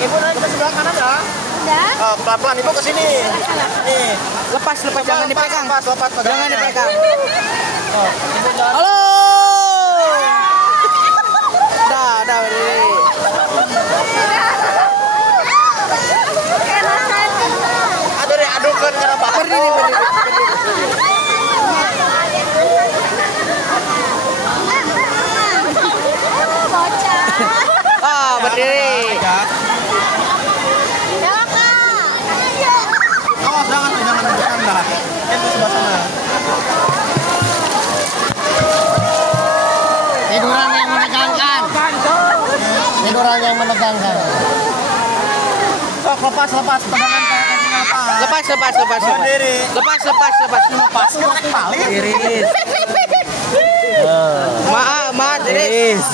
Ibu naik ke sebelah kanan ya. Udah. Oh, pelan-pelan Ibu ke sini. Nih. Lepas, jangan dipegang. Lepas, Jangan dipegang. Oh, Ibu jalan. Halo. Udah berdiri. Aduh, diadukan kenapa? Berdiri. Ah, berdiri. Awas jangan bercanda. Itu sebelah sana. Tiduran yang menegangkan. Tiduran yang menegangkan. Sok lepas pegangan kakinya atas. Lepas. Berdiri. Lepas. Lepas balik. Iris. Maaf, Iris.